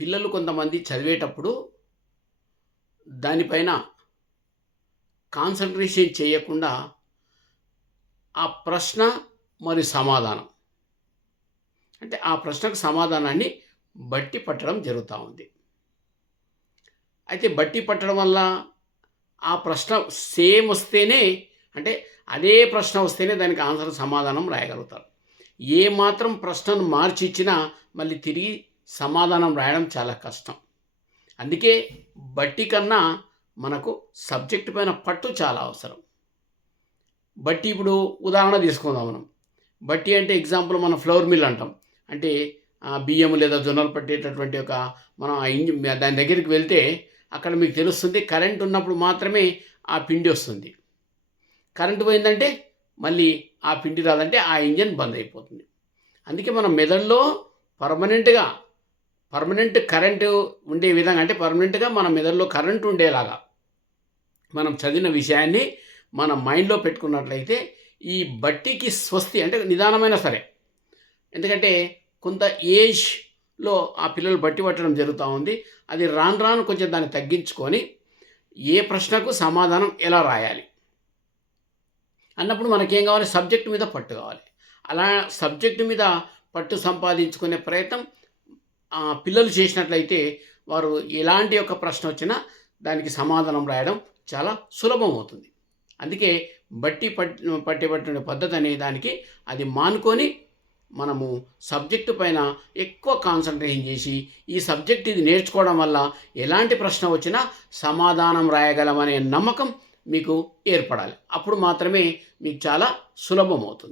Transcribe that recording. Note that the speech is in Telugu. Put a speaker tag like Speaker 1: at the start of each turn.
Speaker 1: పిల్లలు కొంతమంది చదివేటప్పుడు దానిపైన కాన్సన్ట్రేషన్ చేయకుండా ఆ ప్రశ్న మరియు సమాధానం. అంటే ఆ ప్రశ్నకు సమాధానాన్ని బట్టి పట్టడం జరుగుతూ ఉంది. అయితే బట్టి పట్టడం వల్ల ఆ ప్రశ్న సేమ్ వస్తేనే అంటే అదే ప్రశ్న వస్తేనే దానికి ఆన్సర్ సమాధానం రాయగలుగుతారు. ఏ మాత్రం ప్రశ్నను మార్చి ఇచ్చినా మళ్ళీ తిరిగి సమాధానం రాయడం చాలా కష్టం. అందుకే బట్టి కన్నా మనకు సబ్జెక్ట్ పైన పట్టు చాలా అవసరం. బట్టి ఇప్పుడు ఉదాహరణ తీసుకుందాం మనం. బట్టి అంటే ఎగ్జాంపుల్ మనం ఫ్లవర్ మిల్ అంటాం. అంటే బియ్యం లేదా జొన్నలు పట్టేటటువంటి ఒక మనం దాని దగ్గరికి వెళ్తే అక్కడ మీకు తెలుస్తుంది కరెంట్ ఉన్నప్పుడు మాత్రమే ఆ పిండి వస్తుంది. కరెంట్ పోయిందంటే మళ్ళీ ఆ పిండి రాదంటే ఆ ఇంజన్ బంద్ అయిపోతుంది. అందుకే మన మెదడులో పర్మనెంట్గా పర్మనెంట్ కరెంటు ఉండే విధంగా అంటే పర్మనెంట్గా మన మెదడులో కరెంట్ ఉండేలాగా మనం చదివిన విషయాన్ని మన మైండ్లో పెట్టుకున్నట్లయితే ఈ బట్టికి స్వస్తి అంటే నిదానమైన సరే. ఎందుకంటే కొంత ఏజ్లో ఆ పిల్లలు బట్టి పట్టడం జరుగుతూ ఉంది. అది రాను రాను కొంచెం దాన్ని తగ్గించుకొని ఏ ప్రశ్నకు సమాధానం ఎలా రాయాలి? అన్నప్పుడు మనకేం కావాలి? సబ్జెక్టు మీద పట్టు కావాలి. అలా సబ్జెక్టు మీద పట్టు సంపాదించుకునే ప్రయత్నం పిల్లలు చేసినట్లయితే వారు ఎలాంటి యొక్క ప్రశ్న వచ్చినా దానికి సమాధానం రాయడం చాలా సులభం అవుతుంది. అందుకే బట్టి పట్టి పట్టి పట్టిన పద్ధతి అనే దానికి అది మానుకొని మనము సబ్జెక్టు పైన ఎక్కువ కాన్సన్ట్రేషన్ చేసి ఈ సబ్జెక్ట్ ఇది నేర్చుకోవడం వల్ల ఎలాంటి ప్రశ్న వచ్చినా సమాధానం రాయగలమనే నమ్మకం మీకు ఏర్పడాలి. అప్పుడు మాత్రమే మీకు చాలా సులభం అవుతుంది.